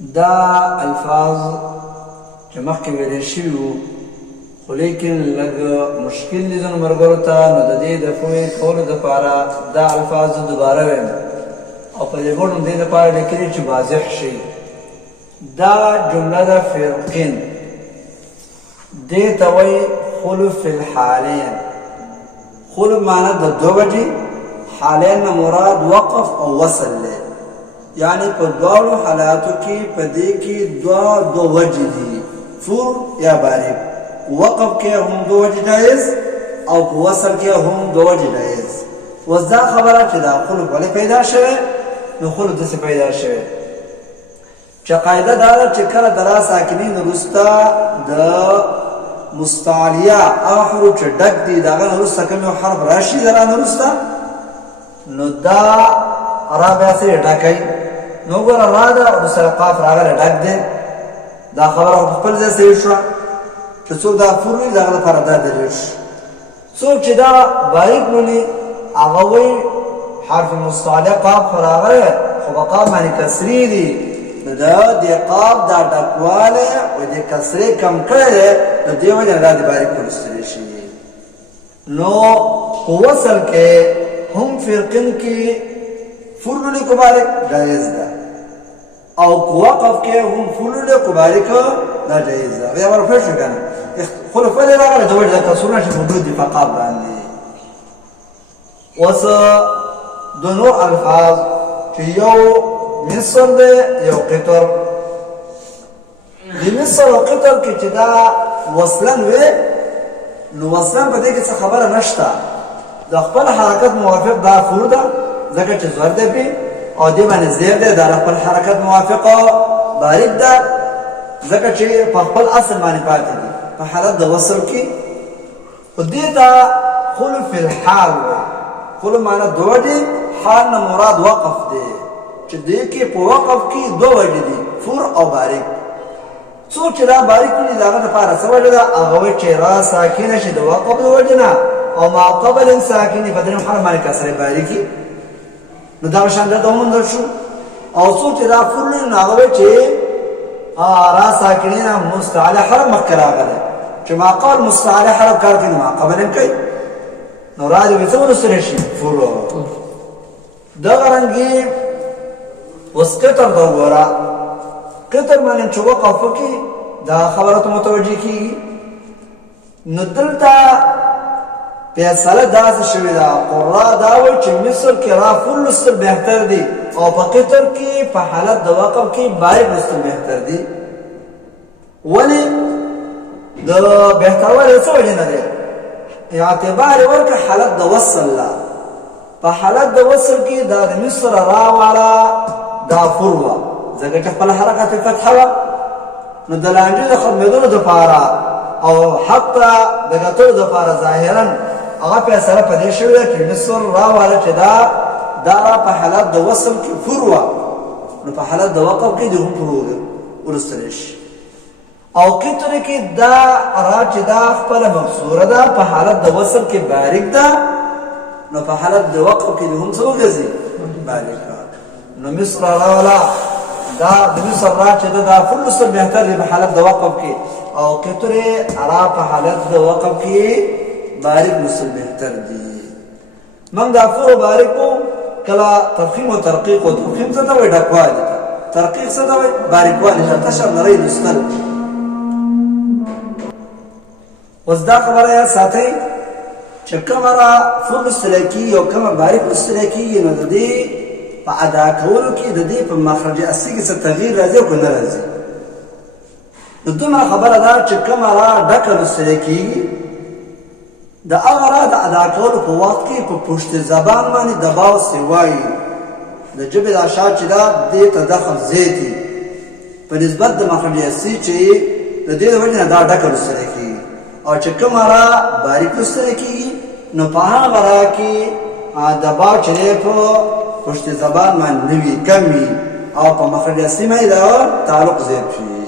دا الفاظ چې مخکې ویل شوي وو خو لیکن لږ مشکل دي ځینو ملګرو ته، نو د دې د پوهې کولو دپاره دا الفاظ زه دوباره وایم او په دې بورډ هم دې دپاره لیکلي چې واضح شي. دا جمله ده فرقین، دې ته وایي خلف الحالین. خلف معنی د دوه وجې، حالین نه مراد وقف او وصل دی، یعنی په دواړو حالاتو کې په دې کې دوه وجې دي، فور یا باریک. وقف کې هم دوه وجې جایز او په وصل کې هم دوه وجې جایز. اوس دا خبره چې دا خلف ولې پیدا شوی، نو خلف داسې پیدا شوی چې قاعده دا ده چې کله د را ساکنین وروسته د مستعلیه هغه حروف چې ډک دي د هغه نه وروسته کوم یو حرف راشي د را نه وروسته، نو دا را بیا سره ډکوي. نو ګوره را ده او سره قاف راغلی ډک دی، دا خبره په خپل ځای صحیح شوه چې څوک دا فور وي د هغه لپاره دا دلیل شو. څوک چې دا باریک بولي هغه وایي حرف مستعلیه قاف خو راغلی خو په قاف باندې کسرې دي، نو د دې قاف دا ډکوالی او د کسرې کم کړی دی، نو دې وجې نه دا د باریک ولوستلی شي. نو په وصل کې هم فرقین کې فور لیکو باریک جایز ده او په وقف کې هم فور لیکو باریک دا جایز ده. بیا ور پېښ شو کنه خلف ولې راغلی د وجې د کسرونه چې موجود دي په قاف باندې. اوس د نور الفاظ چې یو مصر دی یو قطر. د مصر او قطر کې چې دا وصلن وي، نو وصلن په دې کې څه خبره نشته، د خپل حرکت موافق دا فور ده ځکه چې زور دی پې او دې باندې زیر دی، دا خپل حرکت موافقه باریک ده ځکه چې په خپل اصل باندې پاتې دي په حالت د وصل کې. خو دې ته خلف الحال وایي. خلف معنی دوه دي، حال نه مراد وقف دی چې دې کې په وقف کې دوه وجې دي، فور او باریک. څوک چې دا باریک وي د هغه دپاره څه وجه ده، هغه وایي چې را ساکنه شي د وقف د وجې نه او ما قبل ساکنې په درېیم حرف باندې کسرې باریکي، نو دغه شان ده وموندل شو. او څوک چې دا فور وي نو هغه وایي چې را ساکنې نه مستعلی حرف مخکې راغلی چې ما قبل مستعلی حرف کار کوي، ما قبل هم کوي، نو را دې څه ولوستلی شي فور. دغه رنګې اوس قطر ته وګوره. قطر باندې چې وقف وکړي دا خبره ته متوجه کېږي. نو دلته فیصله داسې شوې ده، قرا دا وایي چې مصر کې را فور لوستل بهتر دي او په قطر کې په حالت د وقف کې باریک لوستل بهتر دي. ولې د بهتروالي څه وجې نه دی، اعتبار یې ورکړه حالت د وصل له. په حالت د وصل کې دا د مصر را والا دا فور وه ځکه چې خپل حرکت فتحه وه، نو د لانجې د ختمېدلو دپاره او حتی د ګټلو دپاره ظاهرا هغه فیصله په دې شوې ده چې مصر را والا چې دا په حالت د وصل کې فور وه، نو په حالت د وقف کې د هم فور ولوستلی شي. او قطر کې دا را چې دا خپله مکسوره ده په حالت د وصل کې باریک ده، نو په حالت د وقف کې د هم څه وګرځي باریک. نو مصر راولا دا د مصر را چې دا فور لوستل بهتر دی په حالت د وقف کې، او قطر را په حالت د وقف کې باریک لوستل بهتر دی. موږ دا فور او باریک کله تفخیم او ترقیق او تفخیم څه ته وایي ډکوالی ته، ترقیق څه ته وایي باریکوالی ته، تشه نری لوستل. اوس دا خبره یاد ساتئ چې کومه را فور لوستلی کېږي او کومه باریک لوستلی کېږي، نو د دې په ادا کولو کې د دې په مخرج اصلي کې څه تغییر راځي او که نه راځي. نو دومره خبره ده چې کومه را ډکه لوستلی کېږي د هغه را د ادا کولو په وخت کې په پشت زبان باندې دباو سې وایي. د ژبې دا شا چې ده دې ته دخل زیاتي په نسبت د مخرج اصلي چې د دې د وجې نه دا ډکه لوستلی کېږي. او چې کومه را باریک لوستلی کېږي نو په هغه را کې دباو چې دی په پشت زبان باندې نه وي، کم وي او په مخرج اصلي باندې دا تعلق زیات وي.